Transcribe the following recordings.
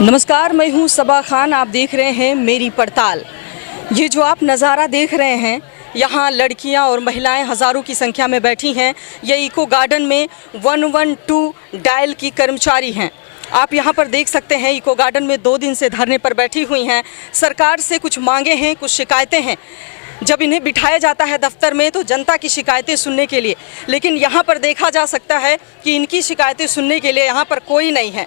नमस्कार, मैं हूं सबा खान। आप देख रहे हैं मेरी पड़ताल। ये जो आप नज़ारा देख रहे हैं, यहाँ लड़कियां और महिलाएं हज़ारों की संख्या में बैठी हैं। ये इको गार्डन में 112 डायल की कर्मचारी हैं। आप यहाँ पर देख सकते हैं, इको गार्डन में 2 दिन से धरने पर बैठी हुई हैं। सरकार से कुछ मांगे हैं, कुछ शिकायतें हैं। जब इन्हें बिठाया जाता है दफ्तर में तो जनता की शिकायतें सुनने के लिए, लेकिन यहाँ पर देखा जा सकता है कि इनकी शिकायतें सुनने के लिए यहाँ पर कोई नहीं है।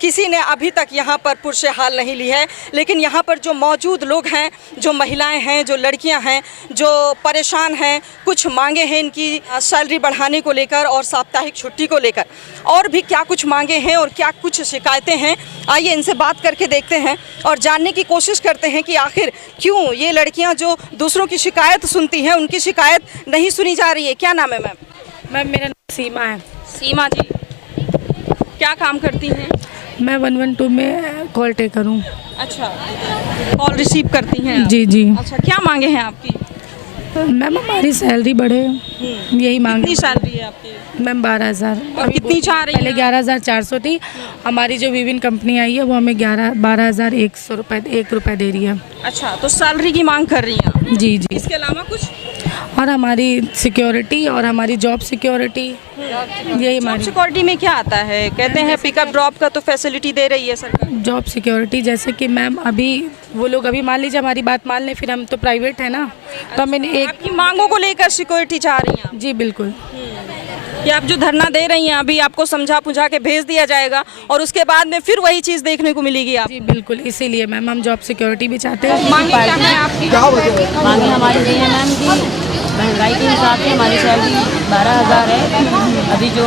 किसी ने अभी तक यहाँ पर पुरसे हाल नहीं ली है। लेकिन यहाँ पर जो मौजूद लोग हैं, जो महिलाएं हैं, जो लड़कियां हैं, जो परेशान हैं, कुछ मांगे हैं इनकी सैलरी बढ़ाने को लेकर और साप्ताहिक छुट्टी को लेकर, और भी क्या कुछ मांगे हैं और क्या कुछ शिकायतें हैं। आइए इनसे बात करके देखते हैं और जानने की कोशिश करते हैं कि आखिर क्यों ये लड़कियाँ जो दूसरों की शिकायत सुनती हैं, उनकी शिकायत नहीं सुनी जा रही है। क्या नाम है मैम? मैम मेरा नाम सीमा है। सीमा जी, क्या काम करती हैं? मैं 112 में कॉल टेकर हूँ। अच्छा, कॉल रिसीव करती हैं आप? जी जी। अच्छा, क्या मांगे हैं आपकी? मैम हमारी सैलरी बढ़े, यही मांग। कितनी सैलरी है आपकी? मैम 12,000। और कितनी चाह रही पहले 11,400 थी। हमारी जो विभिन्न कंपनी आई है वो हमें 12,100 रुपये 1 रुपये दे रही है। अच्छा, तो सैलरी की मांग कर रही हैं आप? जी जी। इसके अलावा कुछ? और हमारी सिक्योरिटी और हमारी जॉब सिक्योरिटी, यही हमारी। सिक्योरिटी में क्या आता है? कहते हैं पिकअप ड्रॉप का तो फैसिलिटी दे रही है सरकार। जॉब सिक्योरिटी जैसे कि मैम अभी वो लोग अभी मान लीजिए हमारी बात मान लें, फिर हम तो प्राइवेट है ना, तो हमें एक आपकी मांगों को लेकर सिक्योरिटी चाह रही हैं? जी बिल्कुल। कि आप जो धरना दे रही हैं अभी आपको समझा बुझा के भेज दिया जाएगा और उसके बाद में फिर वही चीज़ देखने को मिलेगी आप? जी बिल्कुल, इसीलिए मैम हम जॉब सिक्योरिटी भी चाहते हैं। मांगे क्या है आपकी? मांगे हमारी ये है मैम कि महंगाई के हिसाब से हमारी सैलरी 12,000 है। अभी जो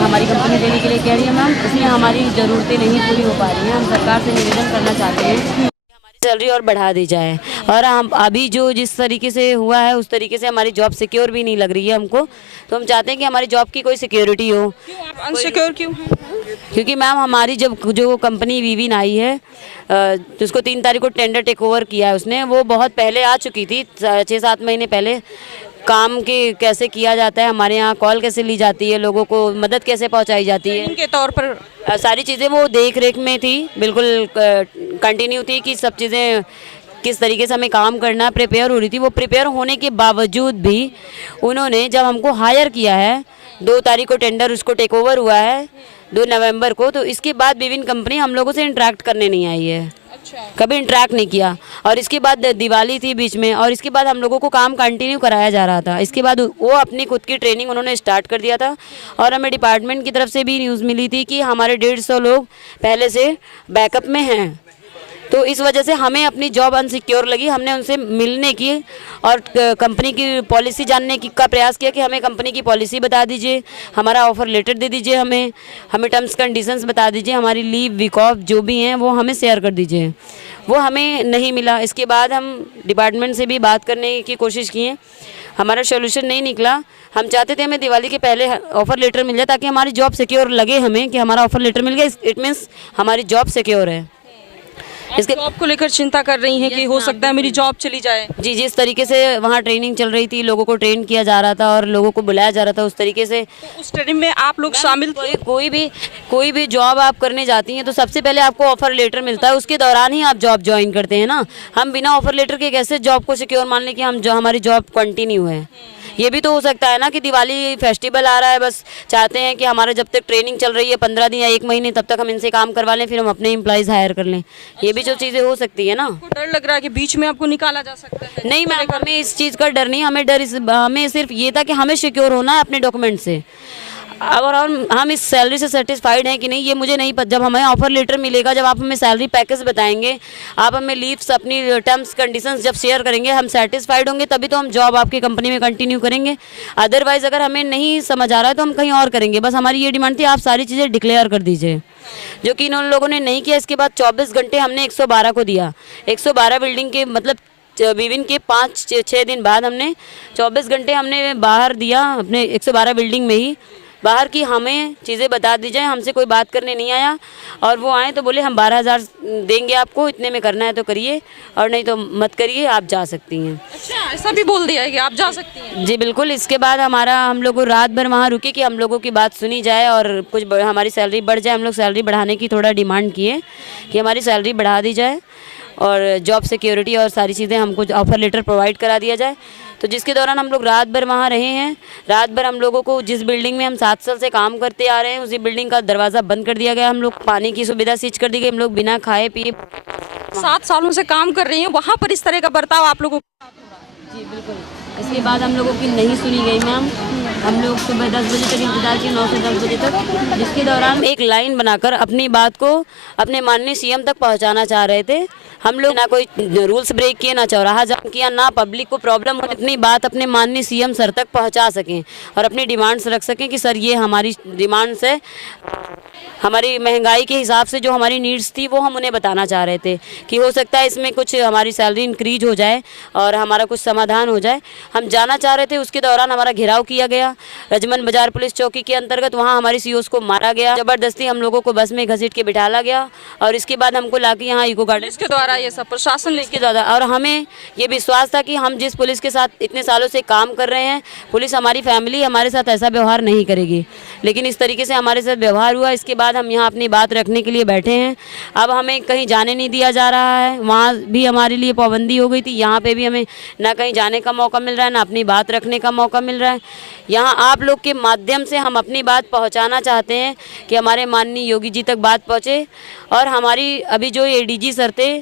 हमारी कंपनी देने के लिए कह रही है मैम, इसमें हमारी ज़रूरतें नहीं पूरी हो पा रही हैं। हम सरकार से निवेदन करना चाहते हैं कि हमारी सैलरी और बढ़ा दी जाए। और हम अभी जो जिस तरीके से हुआ है उस तरीके से हमारी जॉब सिक्योर भी नहीं लग रही है हमको, तो हम चाहते हैं कि हमारी जॉब की कोई सिक्योरिटी हो। क्यों आप अनसिक्योर क्यों हैं? क्योंकि मैम हमारी जब जो कंपनी विविन आई है, जिसको 3 तारीख को टेंडर टेक ओवर किया है उसने, वो बहुत पहले आ चुकी थी, 6-7 महीने पहले। काम के कैसे किया जाता है, हमारे यहाँ कॉल कैसे ली जाती है, लोगों को मदद कैसे पहुँचाई जाती है, इनके तौर पर सारी चीज़ें वो देख रेख में थी, बिल्कुल कंटिन्यू थी कि सब चीज़ें किस तरीके से हमें काम करना है, प्रिपेयर हो रही थी। वो प्रिपेयर होने के बावजूद भी उन्होंने जब हमको हायर किया है, 2 तारीख को टेंडर उसको टेक ओवर हुआ है 2 नवंबर को, तो इसके बाद विभिन्न कंपनी हम लोगों से इंटरेक्ट करने नहीं आई है। अच्छा, कभी इंटरेक्ट नहीं किया। और इसके बाद दिवाली थी बीच में, और इसके बाद हम लोगों को काम कंटिन्यू कराया जा रहा था। इसके बाद वो अपनी खुद की ट्रेनिंग उन्होंने स्टार्ट कर दिया था। और हमें डिपार्टमेंट की तरफ से भी न्यूज़ मिली थी कि हमारे 150 लोग पहले से बैकअप में हैं। तो इस वजह से हमें अपनी जॉब अनसिक्योर लगी। हमने उनसे मिलने की और कंपनी की पॉलिसी जानने की का प्रयास किया कि हमें कंपनी की पॉलिसी बता दीजिए, हमारा ऑफ़र लेटर दे दीजिए, हमें टर्म्स कंडीशंस बता दीजिए, हमारी लीव वीक ऑफ जो भी हैं वो हमें शेयर कर दीजिए। वो हमें नहीं मिला। इसके बाद हम डिपार्टमेंट से भी बात करने की कोशिश किए, हमारा सोल्यूशन नहीं निकला। हम चाहते थे हमें दिवाली के पहले ऑफ़र लेटर मिल जाए ताकि हमारी जॉब सिक्योर लगे, हमें कि हमारा ऑफ़र लेटर मिल गया, इट मीन्स हमारी जॉब सिक्योर है। इसके जॉब को लेकर चिंता कर रही हैं कि हो सकता है मेरी जॉब चली जाए? जी, जिस तरीके से वहाँ ट्रेनिंग चल रही थी, लोगों को ट्रेन किया जा रहा था और लोगों को बुलाया जा रहा था, उस तरीके से तो उस ट्रेनिंग में आप लोग शामिल थे? कोई भी जॉब आप करने जाती हैं तो सबसे पहले आपको ऑफर लेटर मिलता है, उसके दौरान ही आप जॉब ज्वाइन करते हैं ना। हम बिना ऑफर लेटर के कैसे जॉब को सिक्योर मान लें कि हम जो हमारी जॉब कंटिन्यू है। ये भी तो हो सकता है ना कि दिवाली फेस्टिवल आ रहा है, बस चाहते हैं कि हमारा जब तक ट्रेनिंग चल रही है 15 दिन या 1 महीने, तब तक हम इनसे काम करवा लें, फिर हम अपने एम्प्लॉयज़ हायर कर लें। ये भी जो चीज़ें हो सकती है ना। आपको डर लग रहा है कि बीच में आपको निकाला जा सकता है? नहीं मैम, हमें इस चीज़ का डर नहीं, हमें सिर्फ ये था कि हमें सिक्योर होना है अपने डॉक्यूमेंट से। और हम इस सैलरी से सेटिस्फाइड हैं कि नहीं, ये मुझे नहीं पता। जब हमें ऑफर लेटर मिलेगा, जब आप हमें सैलरी पैकेज बताएंगे, आप हमें लीव्स अपनी टर्म्स कंडीशंस जब शेयर करेंगे, हम सेटिस्फाइड होंगे, तभी तो हम जॉब आपकी कंपनी में कंटिन्यू करेंगे। अदरवाइज़ अगर हमें नहीं समझ आ रहा है तो हम कहीं और करेंगे। बस हमारी ये डिमांड थी, आप सारी चीज़ें डिक्लेयर कर दीजिए, जो कि इन लोगों ने नहीं किया। इसके बाद 24 घंटे हमने 112 को दिया। 112 बिल्डिंग के मतलब विभिन्न के 5-6 दिन बाद हमने 24 घंटे हमने बाहर दिया अपने 112 बिल्डिंग में ही, बाहर की हमें चीज़ें बता दी जाए, हमसे कोई बात करने नहीं आया। और वो आए तो बोले हम 12,000 देंगे आपको, इतने में करना है तो करिए और नहीं तो मत करिए, आप जा सकती हैं। अच्छा, ऐसा भी बोल दिया है कि आप जा सकती हैं? जी बिल्कुल। इसके बाद हम लोग रात भर वहाँ रुके कि हम लोगों की बात सुनी जाए और कुछ हमारी सैलरी बढ़ जाए। हम लोग सैलरी बढ़ाने की थोड़ा डिमांड किए कि हमारी सैलरी बढ़ा दी जाए और जॉब सिक्योरिटी और सारी चीज़ें हमको ऑफ़र लेटर प्रोवाइड करा दिया जाए। तो जिसके दौरान हम लोग रात भर वहाँ रहे हैं। रात भर हम लोगों को जिस बिल्डिंग में हम 7 साल से काम करते आ रहे हैं उसी बिल्डिंग का दरवाज़ा बंद कर दिया गया। हम लोग पानी की सुविधा सीज कर दी गई। हम लोग बिना खाए पिए 7 सालों से काम कर रही हैं, वहाँ पर इस तरह का बर्ताव आप लोगों को? जी बिल्कुल। इसके बाद हम लोगों की नहीं सुनी गई मैम। हम लोग सुबह 10 बजे तक इंतज़ार किए, 9 से 10 बजे तक, जिसके दौरान एक लाइन बनाकर अपनी बात को अपने माननीय सीएम तक पहुंचाना चाह रहे थे। हम लोग ना कोई रूल्स ब्रेक किए, ना चौराहा जाम किया, ना पब्लिक को प्रॉब्लम हो, अपनी बात अपने माननीय सीएम सर तक पहुंचा सकें और अपनी डिमांड्स रख सकें कि सर ये हमारी डिमांड्स है। हमारी महंगाई के हिसाब से जो हमारी नीड्स थी वो हम उन्हें बताना चाह रहे थे कि हो सकता है इसमें कुछ हमारी सैलरी इंक्रीज हो जाए और हमारा कुछ समाधान हो जाए। हम जाना चाह रहे थे। उसके दौरान हमारा घेराव किया गया रजमन बाजार पुलिस चौकी के अंतर्गत। वहाँ हमारी सीओस को मारा गया, ज़बरदस्ती हम लोगों को बस में घसीट के बिठाला गया और इसके बाद हमको लाके यहाँ इको गार्डन इसके द्वारा ये सब प्रशासन के ज़्यादा। और हमें ये विश्वास था कि हम जिस पुलिस के साथ इतने सालों से काम कर रहे हैं, पुलिस हमारी फैमिली हमारे साथ ऐसा व्यवहार नहीं करेगी, लेकिन इस तरीके से हमारे साथ व्यवहार हुआ। इसके बाद हम यहाँ अपनी बात रखने के लिए बैठे हैं। अब हमें कहीं जाने नहीं दिया जा रहा है। वहाँ भी हमारे लिए पाबंदी हो गई थी, यहाँ पे भी हमें ना कहीं जाने का मौका मिल रहा है, ना अपनी बात रखने का मौका मिल रहा है। यहाँ आप लोग के माध्यम से हम अपनी बात पहुँचाना चाहते हैं कि हमारे माननीय योगी जी तक बात पहुँचे। और हमारी अभी जो एडीजी सर थे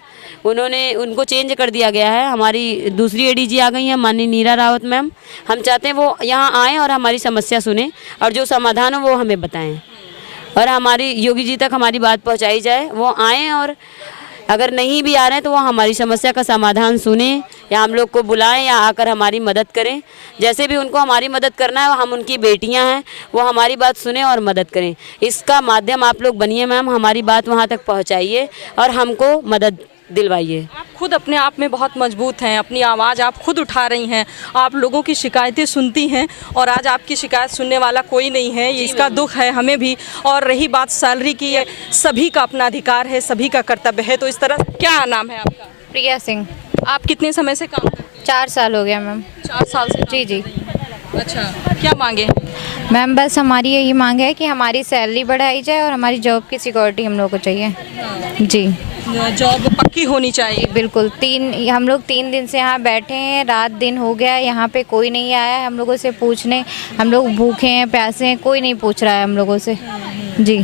उनको चेंज कर दिया गया है। हमारी दूसरी एडीजी आ गई हैं, माननीय नीरा रावत मैम। हम चाहते हैं वो यहाँ आएँ और हमारी समस्या सुने और जो समाधान हो वो हमें बताएं और हमारी योगी जी तक हमारी बात पहुँचाई जाए। वो आएँ और अगर नहीं भी आ रहे हैं तो वो हमारी समस्या का समाधान सुने या हम लोग को बुलाएं या आकर हमारी मदद करें। जैसे भी उनको हमारी मदद करना है, हम उनकी बेटियां हैं, वो हमारी बात सुने और मदद करें। इसका माध्यम आप लोग बनिए मैम, हमारी बात वहां तक पहुंचाइए और हमको मदद दिलवाइए। आप खुद अपने आप में बहुत मजबूत हैं, अपनी आवाज़ आप खुद उठा रही हैं, आप लोगों की शिकायतें सुनती हैं और आज आपकी शिकायत सुनने वाला कोई नहीं है, ये इसका दुख है हमें भी। और रही बात सैलरी की, ये सभी का अपना अधिकार है, सभी का कर्तव्य है। तो इस तरह, क्या नाम है आपका? प्रिया सिंह। आप कितने समय से काम करते हैं? 4 साल हो गया मैम। 4 साल से? जी जी। अच्छा, क्या मांगे मैम? बस हमारी यही मांग है कि हमारी सैलरी बढ़ाई जाए और हमारी जॉब की सिक्योरिटी हम लोग को चाहिए। जी, जॉब पक्की होनी चाहिए। बिल्कुल। हम लोग 3 दिन से यहाँ बैठे हैं, रात दिन हो गया है, यहाँ पे कोई नहीं आया है हम लोगों से पूछने। हम लोग भूखे हैं, प्यासे हैं, कोई नहीं पूछ रहा है हम लोगों से। जी,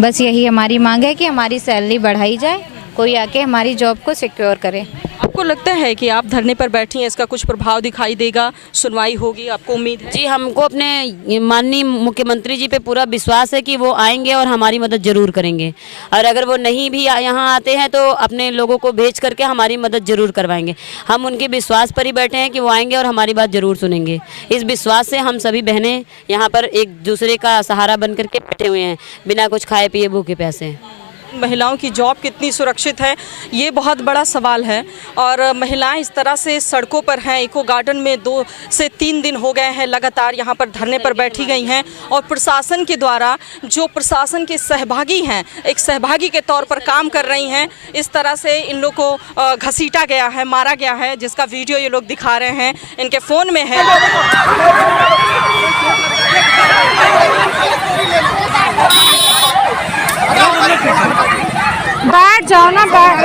बस यही हमारी मांग है कि हमारी सैलरी बढ़ाई जाए, कोई आके हमारी जॉब को सिक्योर करे। आपको लगता है कि आप धरने पर बैठी हैं, इसका कुछ प्रभाव दिखाई देगा, सुनवाई होगी, आपको उम्मीद है? जी, हमको अपने माननीय मुख्यमंत्री जी पे पूरा विश्वास है कि वो आएंगे और हमारी मदद ज़रूर करेंगे। और अगर वो नहीं भी यहाँ आते हैं तो अपने लोगों को भेज करके हमारी मदद ज़रूर करवाएंगे। हम उनके विश्वास पर ही बैठे हैं कि वो आएंगे और हमारी बात ज़रूर सुनेंगे। इस विश्वास से हम सभी बहनें यहाँ पर एक दूसरे का सहारा बन करके बैठे हुए हैं, बिना कुछ खाए पिए भूखे प्यासे। महिलाओं की जॉब कितनी सुरक्षित है, ये बहुत बड़ा सवाल है। और महिलाएं इस तरह से सड़कों पर हैं। इको गार्डन में 2 से 3 दिन हो गए हैं लगातार यहाँ पर धरने पर बैठी गई हैं और प्रशासन के द्वारा, जो प्रशासन के सहभागी हैं, एक सहभागी के तौर पर काम कर रही हैं। इस तरह से इन लोग को घसीटा गया है, मारा गया है, जिसका वीडियो ये लोग दिखा रहे हैं, इनके फ़ोन में है। बैठ जाओ ना, बैठ।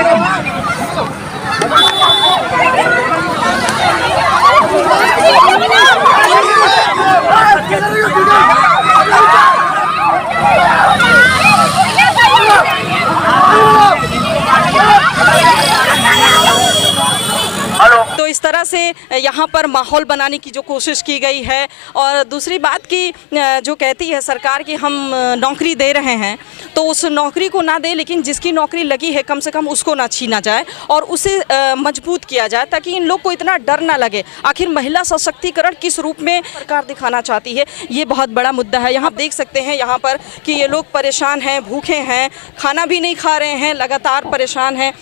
तो इस तरह से यहाँ पर माहौल बनाने की जो कोशिश की गई है। और दूसरी बात की, जो कहती है सरकार कि हम नौकरी दे रहे हैं, तो उस नौकरी को ना दे, लेकिन जिसकी नौकरी लगी है कम से कम उसको ना छीना जाए और उसे मजबूत किया जाए, ताकि इन लोग को इतना डर ना लगे। आखिर महिला सशक्तिकरण किस रूप में सरकार दिखाना चाहती है, ये बहुत बड़ा मुद्दा है। यहाँ देख सकते हैं यहाँ पर कि ये लोग परेशान हैं, भूखे हैं, खाना भी नहीं खा रहे हैं, लगातार परेशान हैं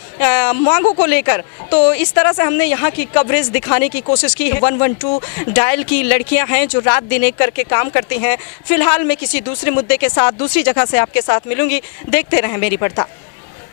मांगों को लेकर। तो इस तरह से हमने यहाँ की कवरेज दिखाने की कोशिश कोशिश की है। 112 डायल की लड़कियां हैं जो रात दिन एक करके काम करती हैं। फिलहाल मैं किसी दूसरे मुद्दे के साथ दूसरी जगह से आपके साथ मिलूंगी। देखते रहें मेरी पड़ताल।